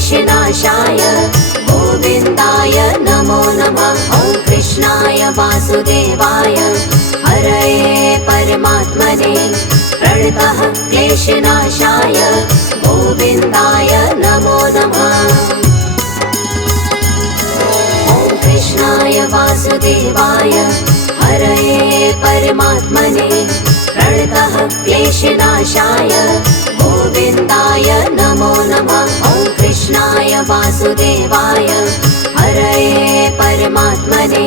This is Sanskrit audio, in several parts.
क्लेशनाशाय गोविन्दाय नमो नमः। ॐ कृष्णाय वासुदेवाय हरये परमात्मने प्रणतः क्लेशनाशाय गोविन्दाय नमो नमः। ॐ कृष्णाय वासुदेवाय हरये परमात्मने प्रणतः क्लेशनाशाय गोविन्दाय नमो नमः। ॐ कृष्णाय वासुदेवाय हरये परमात्मने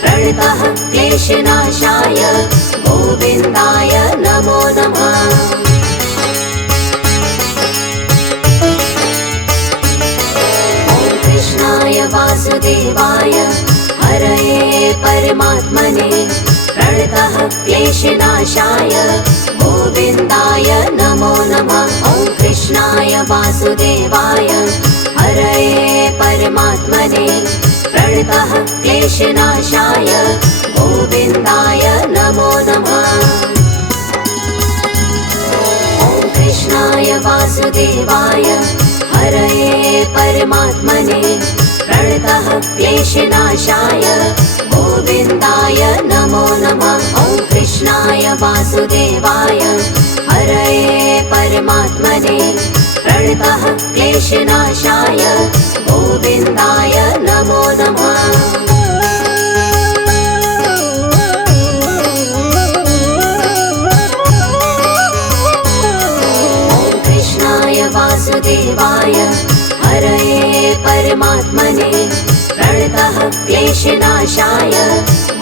प्रणतः क्लेशनाशाय गोविन्दाय नमो नमः। ॐ कृष्णाय वासुदेवाय हरये परमात्मने प्रणतः क्लेशनाशाय गोविन्दाय नमो नमः। ॐ कृष्णाय वासुदेवाय हरये परमात्मने प्रणतः क्लेशनाशाय गोविन्दाय नमो नमः। ॐ कृष्णाय वासुदेवाय हरये परमात्मने प्रणतः क्लेशनाशाय गोविन्दाय नमो नमः। ॐ कृष्णाय वासुदेवाय हरये परमात्मने प्रणतः क्लेशनाशाय गोविन्दाय नमो नमः। ॐ कृष्णाय वासुदेवाय हरये परमात्मने प्रणतः क्लेशनाशाय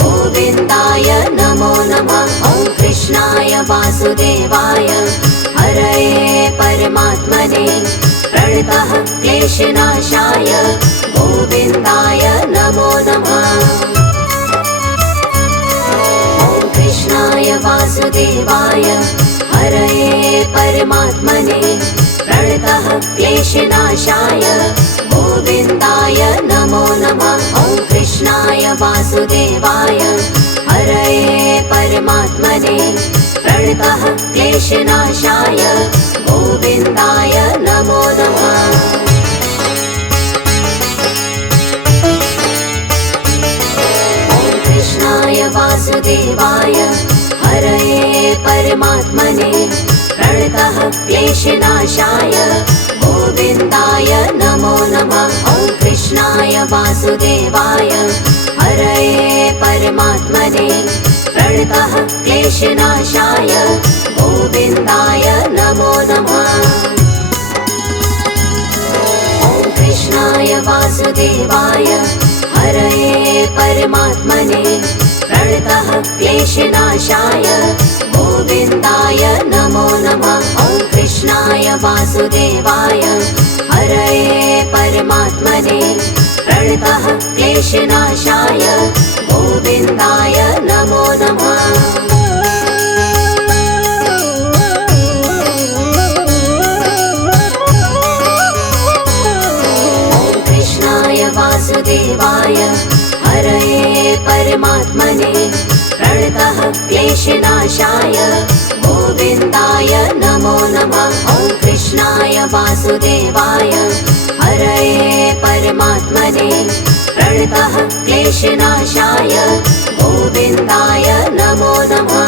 गोविन्दाय नमो नमः। ॐ कृष्णाय वासुदेवाय हरये परमात्मने प्रणतः क्लेशनाशाय गोविन्दाय नमो नमः। ॐ कृष्णाय वासुदेवाय हरये परमात्मने प्रणतः क्लेशनाशाय गोविन्दाय नमो नमः। ॐ कृष्णाय वासुदेवाय हरये परमात्मने प्रणतः क्लेशनाशाय गोविन्दाय नमो नमः। ॐ कृष्णाय वासुदेवाय हरये परमात्मने प्रणतः क्लेशनाशाय गोविन्दाय नमो नमः। ॐ कृष्णाय वासुदेवाय हरये परमात्मने प्रणतः क्लेशनाशाय गोविन्दाय नमो नमः। ॐ कृष्णाय वासुदेवाय हरये परमात्मने प्रणतः क्लेशनाशाय गोविन्दाय नमो नमः। ॐ कृष्णाय वासुदेवाय हरये परमात्मने प्रणतः क्लेशनाशाय गोविन्दाय नमो नमः। ॐ कृष्णाय वासुदेवाय हरये परमात्मने प्रणतः क्लेशनाशाय गोविन्दाय नमो नमः। ॐ कृष्णाय वासुदेवाय हरये परमात्मने प्रणतः क्लेशनाशाय गोविन्दाय नमो नमः।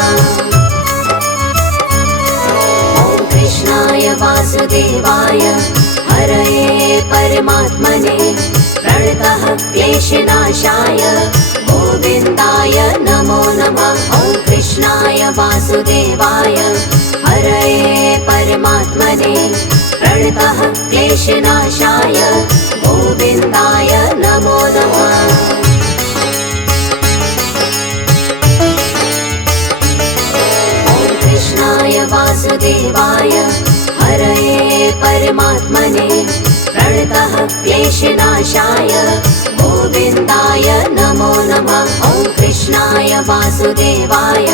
ॐ कृष्णाय वासुदेवाय हरये परमात्मने प्रणतः क्लेशनाशाय गोविन्दाय नमो नमः। ॐ कृष्णाय वासुदेवाय हरये परमात्मने प्रणतः क्लेशनाशाय गोविन्दाय नमो नमः। ॐ कृष्णाय वासुदेवाय हरये परमात्मने प्रणतः क्लेशनाशाय गोविन्दाय नमो नमः। ॐ कृष्णाय वासुदेवाय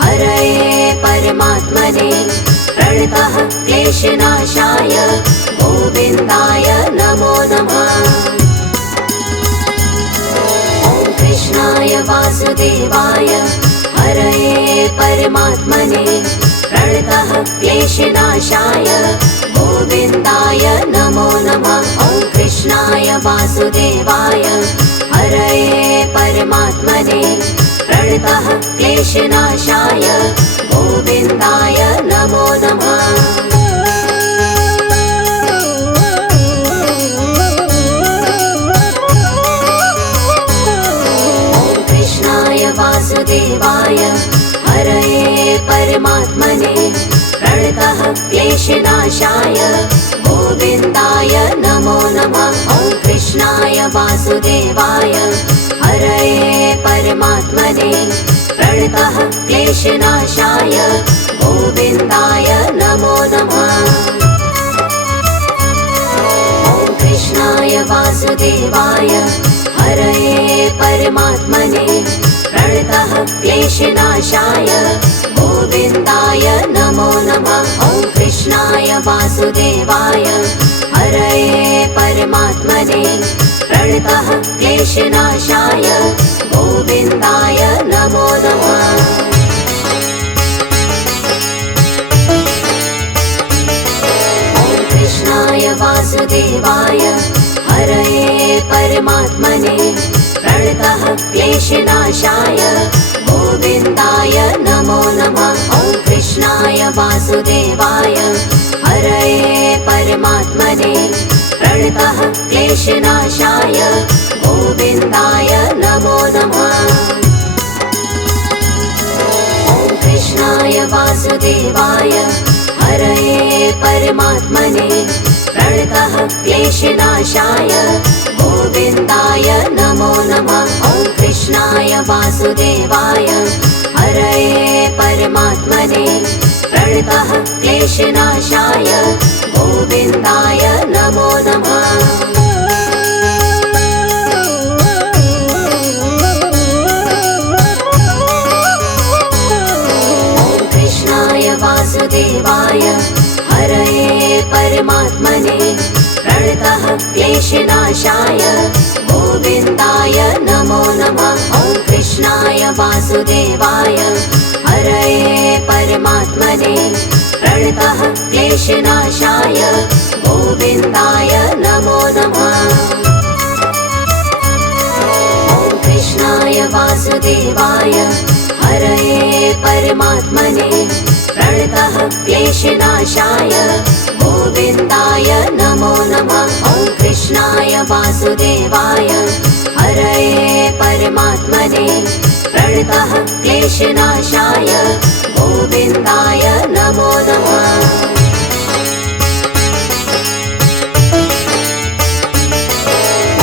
हरये परमात्मने प्रणतः क्लेशनाशाय गोविन्दाय नमो नमः। ॐ कृष्णाय वासुदेवाय हरये परमात्मने प्रणतः क्लेशनाशाय गोविन्दाय नमो नमः। वासुदेवाय हरये परमात्मने प्रणतः क्लेशनाशाय गोविन्दाय नमो नमः। वासुदेवाय हरये परमात्मने प्रणतः क्लेशनाशाय गोविन्दाय नमो नमः। ॐ कृष्णाय वासुदेवाय हरये परमात्मने प्रणतः क्लेशनाशाय गोविन्दाय नमो नमः। ॐ कृष्णाय वासुदेवाय हरये परमात्मने प्रणतः क्लेशनाशाय गोविन्दाय नमो नमः। ॐ कृष्णाय वासुदेवाय हरये परमात्मने प्रणतः क्लेशनाशाय गोविन्दाय नमो नमः। ॐ कृष्णाय वासुदेवाय हरये परमात्मने प्रणतः क्लेशनाशाय गोविन्दाय नमो नमः। ॐ कृष्णाय वासुदेवाय हरये परमात्मने प्रणतः क्लेशनाशाय गोविन्दाय नमो नमः। ॐ कृष्णाय वासुदेवाय हरये परमात्मने प्रणतः क्लेशनाशाय गोविन्दाय नमो नमः। ॐ कृष्णाय वासुदेवाय हरये परमात्मने प्रणतः क्लेशनाशाय गोविन्दाय नमो नमः। ॐ कृष्णाय वासुदेवाय हरये परमात्मने प्रणतः क्लेशनाशाय गोविन्दाय नमो नमः। ॐ कृष्णाय वासुदेवाय हरये परमात्मने प्रणतः क्लेशनाशाय गोविन्दाय नमो नमः। ॐ कृष्णाय वासुदेवाय हरये परमात्मने प्रणतः क्लेशनाशाय गोविन्दाय नमो नमः। ॐ कृष्णाय वासुदेवाय हरये परमात्मने प्रणतः क्लेशनाशाय गोविन्दाय नमो नमः।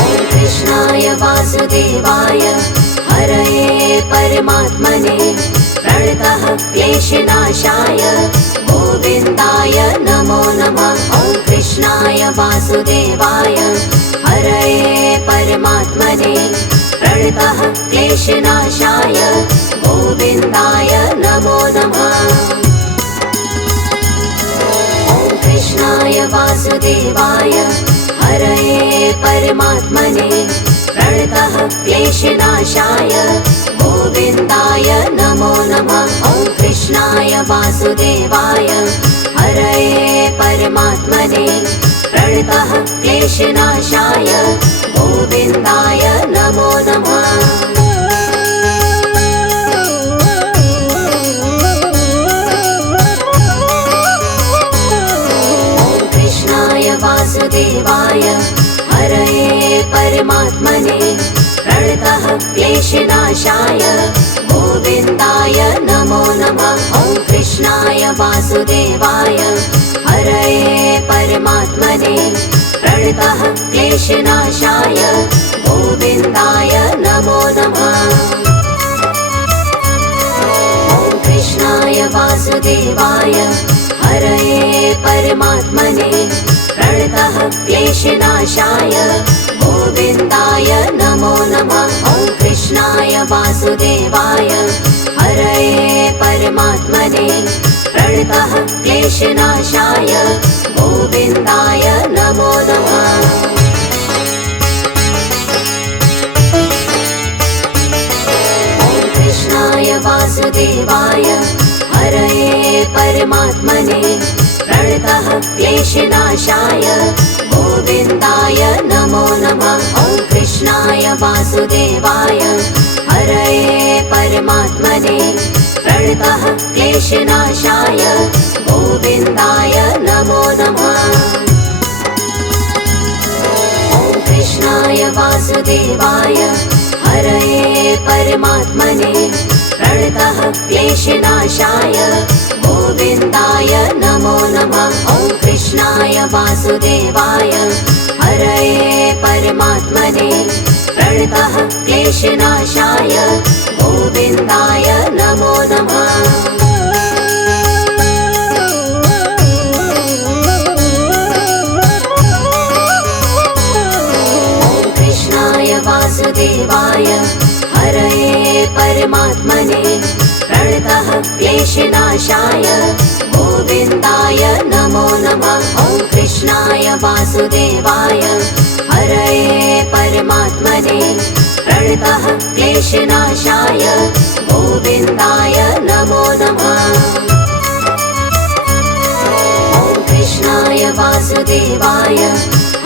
ॐ कृष्णाय वासुदेवाय हरये परमात्मने प्रणतः क्लेशनाशाय गोविन्दाय नमो नमः। ॐ कृष्णाय वासुदेवाय हरये परमात्मने प्रणतः क्लेशनाशाय गोविन्दाय नमो नमः। ॐ कृष्णाय वासुदेवाय हरये परमात्मने प्रणतः क्लेशनाशाय गोविन्दाय नमो नमः। ॐ कृष्णाय वासुदेवाय हरये परमात्मने प्रणतः क्लेशनाशाय गोविन्दाय नमो नमः। ॐ कृष्णाय वासुदेवाय हरये परमात्मने प्रणतः क्लेशनाशाय गोविन्दाय नमो नमः। ॐ कृष्णाय वासुदेवाय हरये परमात्मने प्रणतः क्लेशनाशाय गोविन्दाय नमो नमः। ॐ कृष्णाय वासुदेवाय हरये परमात्मने प्रणतः क्लेशनाशाय गोविन्दाय नमो नमः। ॐ कृष्णाय वासुदेवाय हरये परमात्मने प्रणतः क्लेशनाशाय गोविन्दाय नमो नमः। ॐ कृष्णाय वासुदेवाय हरये परमात्मने प्रणतः क्लेशनाशाय गोविन्दाय नमो नमः। वासुदेवाय हरये परमात्मने प्रणतः क्लेशनाशाय गोविन्दाय नमो नमः। ॐ कृष्णाय वासुदेवाय हरये परमात्मने प्रणतः क्लेशनाशाय गोविन्दाय नमो नमः। ॐ कृष्णाय वासुदेवाय हरये परमात्मने प्रणतः क्लेशनाशाय गोविन्दाय नमो नमः। ॐ कृष्णाय वासुदेवाय हरये परमात्मने प्रणतः क्लेशनाशाय गोविन्दाय नमो नमः। ॐ कृष्णाय वासुदेवाय हरये परमात्मने प्रणतः क्लेशनाशाय गोविन्दाय नमो नमः। ॐ कृष्णाय वासुदेवाय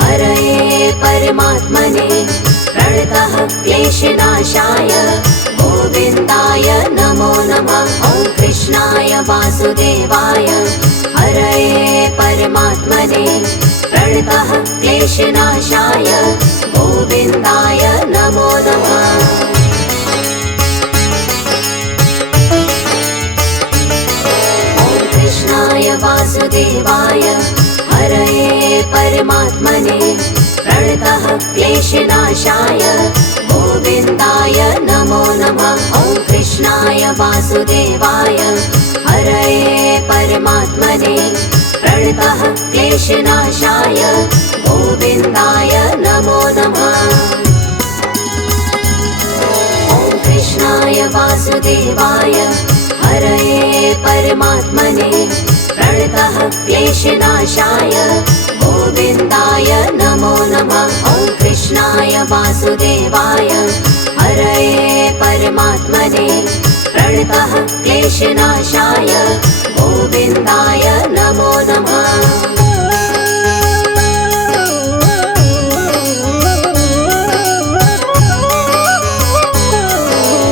हरये परमात्मने प्रणतः क्लेशनाशाय गोविन्दाय नमो नमः। ॐ कृष्णाय वासुदेवाय हरये परमात्मने प्रणतः क्लेशनाशाय गोविन्दाय नमो नमः। ॐ कृष्णाय वासुदेवाय हरये परमात्मने प्रणतः क्लेशनाशाय गोविन्दाय नमो नमः। ॐ कृष्णाय वासुदेवाय हरये परमात्मने प्रणतः क्लेशनाशाय गोविन्दाय नमो नमः। ॐ कृष्णाय वासुदेवाय हरये परमात्मने प्रणतः क्लेशनाशाय गोविन्दाय नमो नमः। ॐ कृष्णाय वासुदेवाय हरये परमात्मने प्रणतः क्लेशनाशाय गोविन्दाय नमो नमः।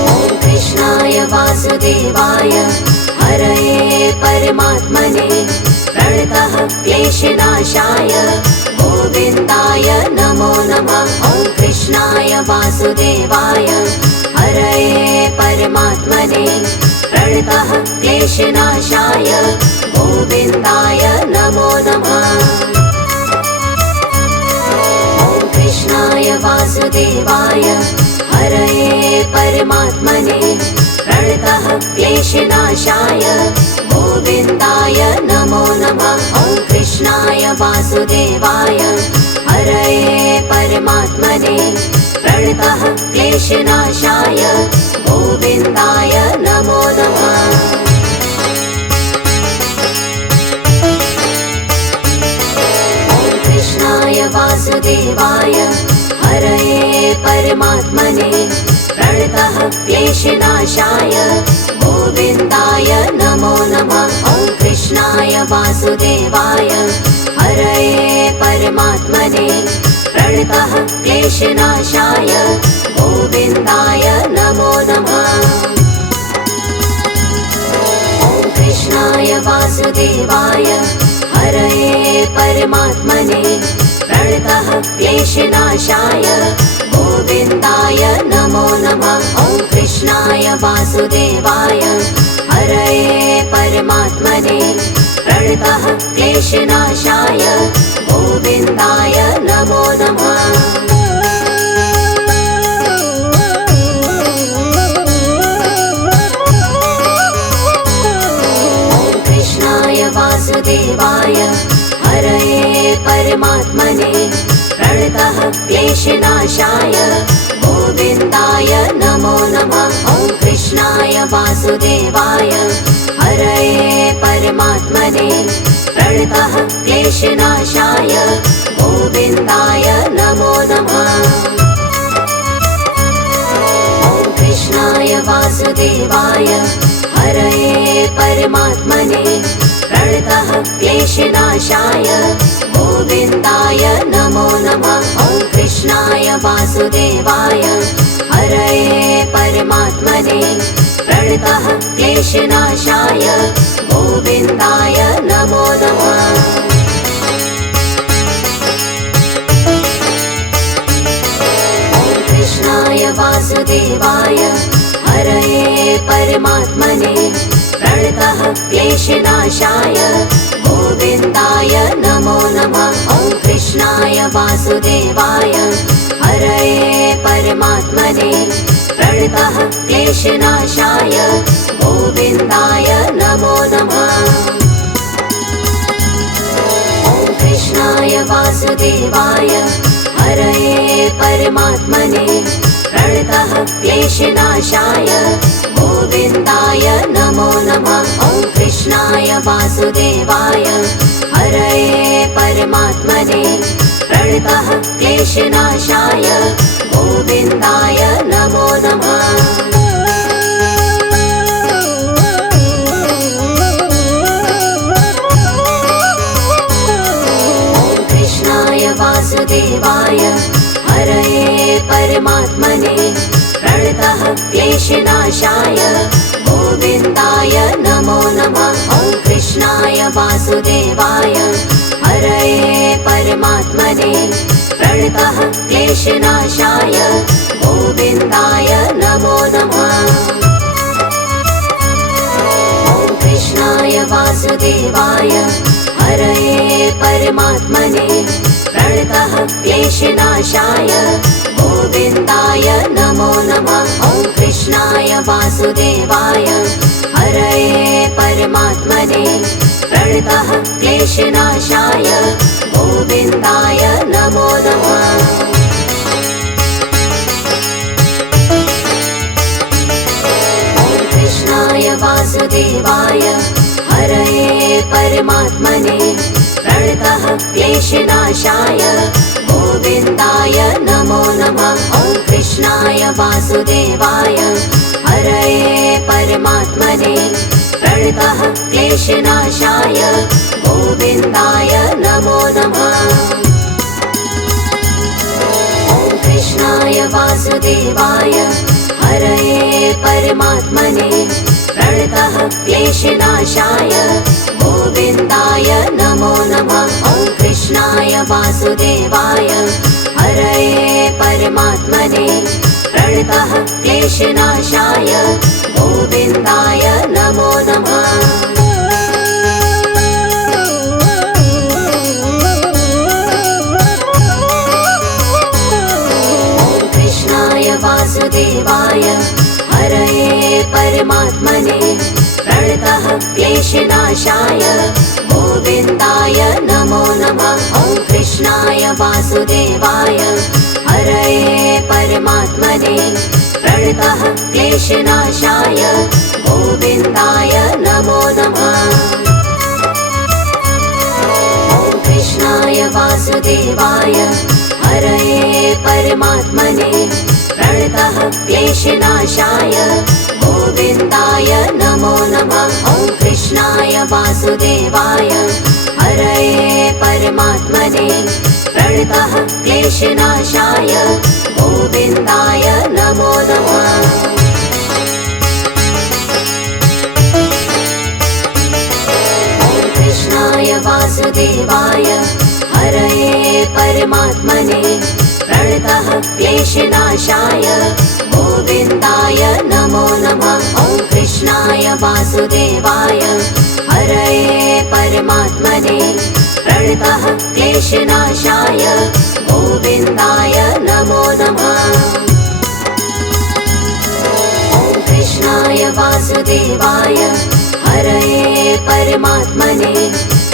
ॐ कृष्णाय वासुदेवाय हरये परमात्मने प्रणतः क्लेशनाशाय गोविन्दाय नमो नमः। ॐ कृष्णाय वासुदेवाय हरये परमात्मने प्रणतः क्लेशनाशाय गोविन्दाय नमो नमः। ॐ कृष्णाय वासुदेवाय हरये परमात्मने प्रणतः क्लेशनाशाय गोविन्दाय नमो नमः। ॐ कृष्णाय वासुदेवाय हरये परमात्मने प्रणतः क्लेशनाशाय गोविन्दाय नमो नमः। ॐ कृष्णाय वासुदेवाय हरये परमात्मने प्रणतः क्लेशनाशाय गोविन्दाय नमो नमः। ॐ कृष्णाय वासुदेवाय हरये परमात्मने प्रणतः क्लेशनाशाय गोविन्दाय नमो नमः। ॐ कृष्णाय वासुदेवाय हरये परमात्मने प्रणतः क्लेशनाशाय गोविन्दाय नमो नमः। ॐ कृष्णाय वासुदेवाय हरये परमात्मने प्रणतः क्लेशनाशाय गोविन्दाय नमो नमः। ॐ कृष्णाय वासुदेवाय हरये परमात्मने प्रणतः क्लेशनाशाय गोविन्दाय नमो नमः। ॐ कृष्णाय वासुदेवाय हरये परमात्मने प्रणतः क्लेशनाशाय गोविन्दाय नमो नमः। ॐ कृष्णाय वासुदेवाय हरये परमात्मने प्रणतः क्लेशनाशाय गोविन्दाय नमो नमः। ॐ कृष्णाय कृष्णाय वासुदेवाय हरये परमात्मने प्रणतः क्लेशनाशाय गोविन्दाय नमो नमः। कृष्णाय वासुदेवाय हरये परमात्मने प्रणतः क्लेशनाशाय गोविन्दाय नमो नमः। ॐ कृष्णाय वासुदेवाय हरये परमात्मने प्रणतः क्लेशनाशाय गोविन्दाय नमो नमः। ॐ कृष्णाय वासुदेवाय हरये परमात्मने प्रणतः क्लेशनाशाय गोविन्दाय नमो नमः। ॐ कृष्णाय वासुदेवाय हरये परमात्मने प्रणतः क्लेशनाशाय गोविन्दाय नमो नमः। वासुदेवाय हरये परमात्मने प्रणतः क्लेशनाशाय गोविन्दाय नमो नमः। ॐ कृष्णाय वासुदेवाय हरये परमात्मने प्रणतः क्लेशनाशाय गोविन्दाय नमो नमः। ॐ कृष्णाय वासुदेवाय हरये परमात्मने प्रणतः क्लेशनाशाय गोविन्दाय नमो नमः। ॐ कृष्णाय वासुदेवाय हरये परमात्मने प्रणतः क्लेशनाशाय गोविन्दाय नमो नमः। ॐ कृष्णाय वासुदेवाय हरये परमात्मने प्रणतः क्लेशनाशाय गोविन्दाय नमो नमः। ॐ कृष्णाय वासुदेवाय हरये परमात्मने प्रणतः क्लेशनाशाय गोविन्दाय नमो नमः। ॐ कृष्णाय वासुदेवाय हरये परमात्मने प्रणतः क्लेशनाशाय गोविन्दाय नमो नमः। ॐ कृष्णाय वासुदेवाय हरये परमात्मने प्रणतः क्लेशनाशाय गोविन्दाय नमो नमः। ॐ कृष्णाय वासुदेवाय हरये परमात्मने प्रणतः क्लेशनाशाय गोविन्दाय नमो नमः। ॐ कृष्णाय वासुदेवाय हरये परमात्मने प्रणतः क्लेशनाशाय गोविन्दाय नमो नमः। ॐ कृष्णाय वासुदेवाय हरये परमात्मने प्रणतः क्लेशनाशाय गोविन्दाय नमो नमः। ॐ कृष्णाय वासुदेवाय हरये परमात्मने प्रणतः क्लेशनाशाय गोविन्दाय नमो नमः। ॐ कृष्णाय वासुदेवाय हरये परमात्मने प्रणतः क्लेशनाशाय गोविन्दाय नमो नमः। ॐ कृष्णाय वासुदेवाय हरये परमात्मने प्रणतः क्लेशनाशाय गोविन्दाय नमो नमः। ॐ कृष्णाय वासुदेवाय हरये परमात्मने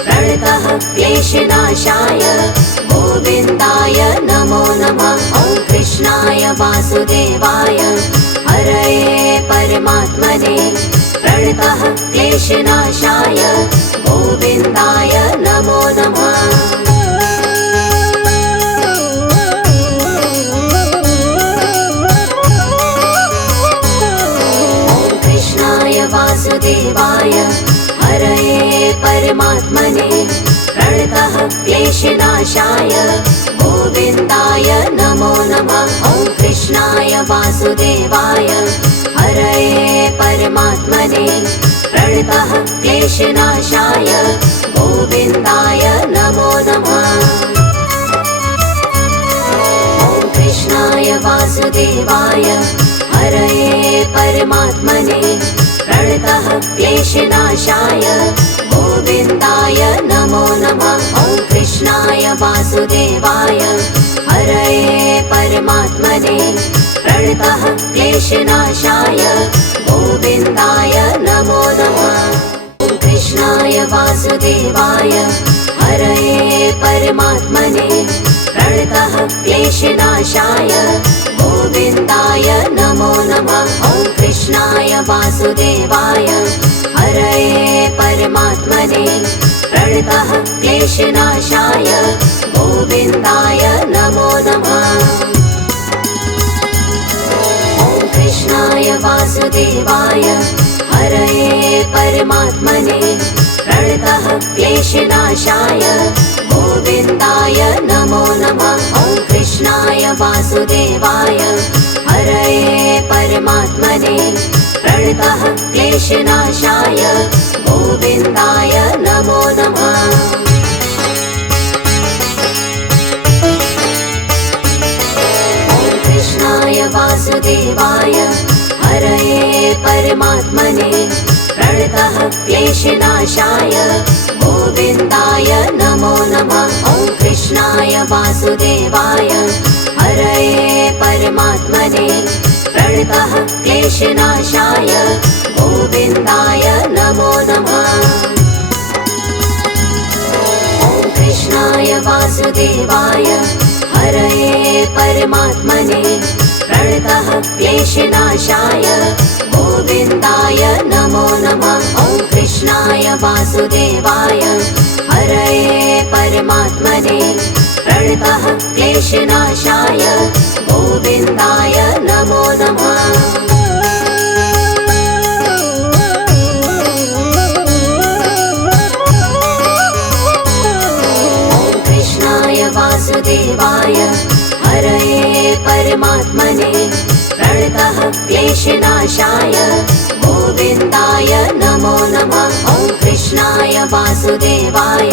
प्रणतः क्लेशनाशाय गोविन्दाय नमो नमः। ॐ कृष्णाय वासुदेवाय हरये परमात्मने प्रणतः क्लेशनाशाय गोविन्दाय नमो नमः। ॐ कृष्णाय वासुदेवाय हरये परमात्मने प्रणतः क्लेशनाशाय गोविन्दाय नमो वासुदेवाय हरये परमात्मने प्रणतः क्लेशनाशाय गोविन्दाय नमो नमः। ॐ कृष्णाय वासुदेवाय हरये परमात्मने प्रणतः क्लेशनाशाय गोविन्दाय नमो नमः। ॐ कृष्णाय वासुदेवाय हरये परमात्मने प्रणतः क्लेशनाशाय गोविन्दाय नमो नमः। ॐ कृष्णाय वासुदेवाय हरये परमात्मने प्रणतः क्लेशनाशाय गोविन्दाय नमो नमः। ॐ कृष्णाय वासुदेवाय हरये परमात्मने प्रणतः क्लेशनाशाय गोविन्दाय नमो नमः। ॐ कृष्णाय वासुदेवाय हरये परमात्मने प्रणतः क्लेशनाशाय गोविन्दाय नमो नमः। ॐ कृष्णाय वासुदेवाय हरये परमात्मने प्रणतः क्लेशनाशाय गोविन्दाय नमो नमः। ॐ कृष्णाय वासुदेवाय हरये परमात्मने प्रणतः क्लेशनाशाय गोविन्दाय नमो नमः। ॐ कृष्णाय वासुदेवाय हरये परमात्मने प्रणतः क्लेशनाशाय गोविन्दाय नमो नमः। ॐ कृष्णाय वासुदेवाय हरये परमात्मने प्रणतः क्लेशनाशाय गोविन्दाय नमो नमः। ॐ कृष्णाय वासुदेवाय हरये परमात्मने प्रणतः क्लेशनाशाय गोविन्दाय नमो नमः। ॐ कृष्णाय वासुदेवाय हरये परमात्मने प्रणतः क्लेशनाशाय गोविन्दाय नमो नमः। ॐ कृष्णाय वासुदेवाय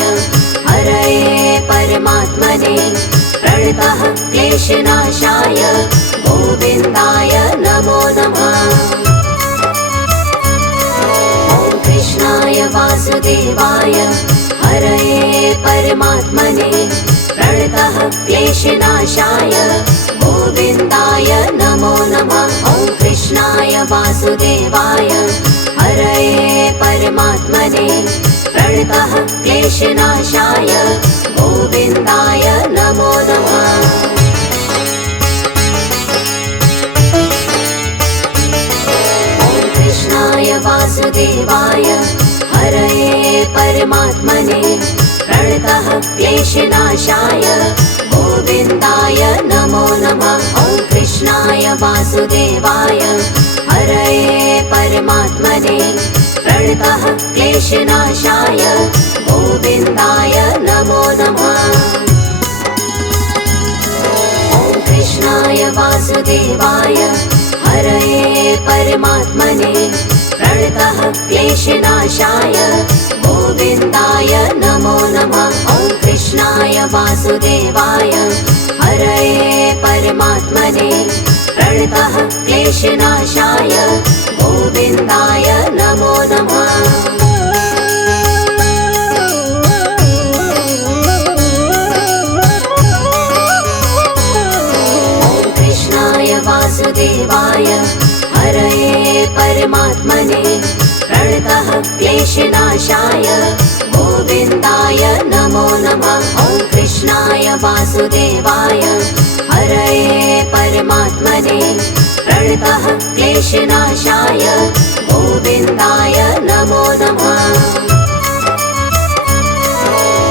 हरये परमात्मने प्रणतः क्लेशनाशाय गोविन्दाय नमो नमः। ॐ कृष्णाय वासुदेवाय हरये परमात्मने प्रणतः क्लेशनाशाय गोविन्दाय नमो नमः। ॐ कृष्णाय वासुदेवाय हरये परमात्मने प्रणतः क्लेशनाशाय गोविन्दाय नमो नमः। ॐ कृष्णाय वासुदेवाय हरये परमात्मने प्रणतः क्लेशनाशाय गोविन्दाय नमो नमः। ॐ कृष्णाय वासुदेवाय हरये परमात्मने प्रणतः क्लेशनाशाय गोविन्दाय नमो नमः। ॐ कृष्णाय वासुदेवाय हरये परमात्मने प्रणतः क्लेशनाशाय गोविन्दाय नमो नमः। ॐ कृष्णाय वासुदेवाय हरये परमात्मने प्रणतः क्लेशनाशाय गोविन्दाय नमो नमः। ॐ कृष्णाय वासुदेवाय हरये परमात्मने प्रणतः क्लेशनाशाय गोविन्दाय नमो नमः। ॐ कृष्णाय वासुदेवाय हरये परमात्मने प्रणतः क्लेशनाशाय गोविन्दाय नमो नमः।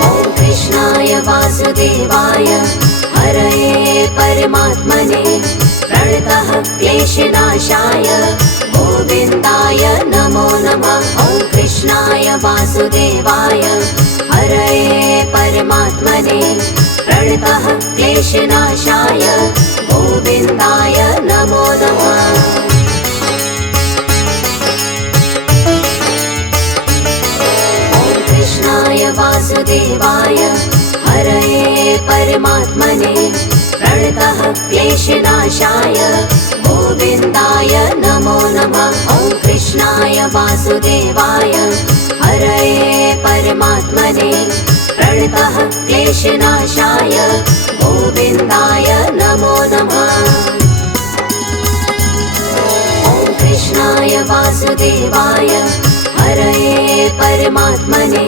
ॐ कृष्णाय वासुदेवाय हरये परमात्मने प्रणतः क्लेशनाशाय गोविन्दाय नमो नमः। ॐ कृष्णाय वासुदेवाय हरये परमात्मने प्रणतः क्लेशनाशाय गोविन्दाय नमो नमः। ॐ कृष्णाय वासुदेवाय हरये परमात्मने प्रणतः क्लेशनाशाय गोविन्दाय नमो नमः। ॐ कृष्णाय वासुदेवाय हरये परमात्मने प्रणतः क्लेशनाशाय गोविन्दाय नमो नमः। ॐ कृष्णाय वासुदेवाय हरये परमात्मने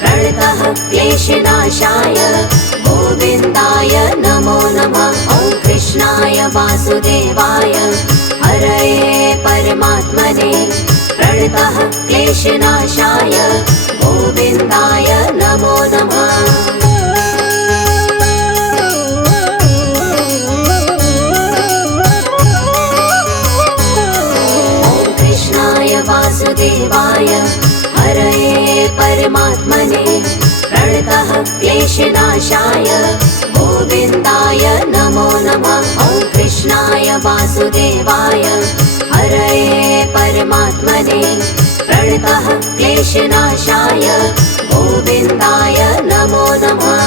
प्रणतः क्लेशनाशाय गोविन्दाय नमो नमः। ॐ कृष्णाय वासुदेवाय हरये परमात्मने प्रणतः क्लेशनाशाय गोविन्दाय नमो नमः। ॐ कृष्णाय वासुदेवाय हरये परमात्मने प्रणतः क्लेशनाशाय गोविन्दाय नमो नमः। ॐ कृष्णाय वासुदेवाय हरये परमात्मने प्रणतः क्लेशनाशाय गोविन्दाय नमो नमः।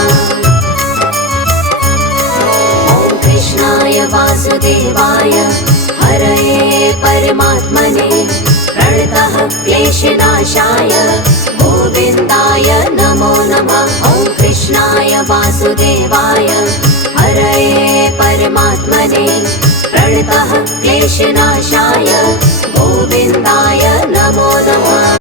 ॐ कृष्णाय वासुदेवाय हरये परमात्मने प्रणतः क्लेशनाशाय गोविन्दाय नमो नमः। ॐ कृष्णाय वासुदेवाय हरये परमात्मने प्रणतः क्लेशनाशाय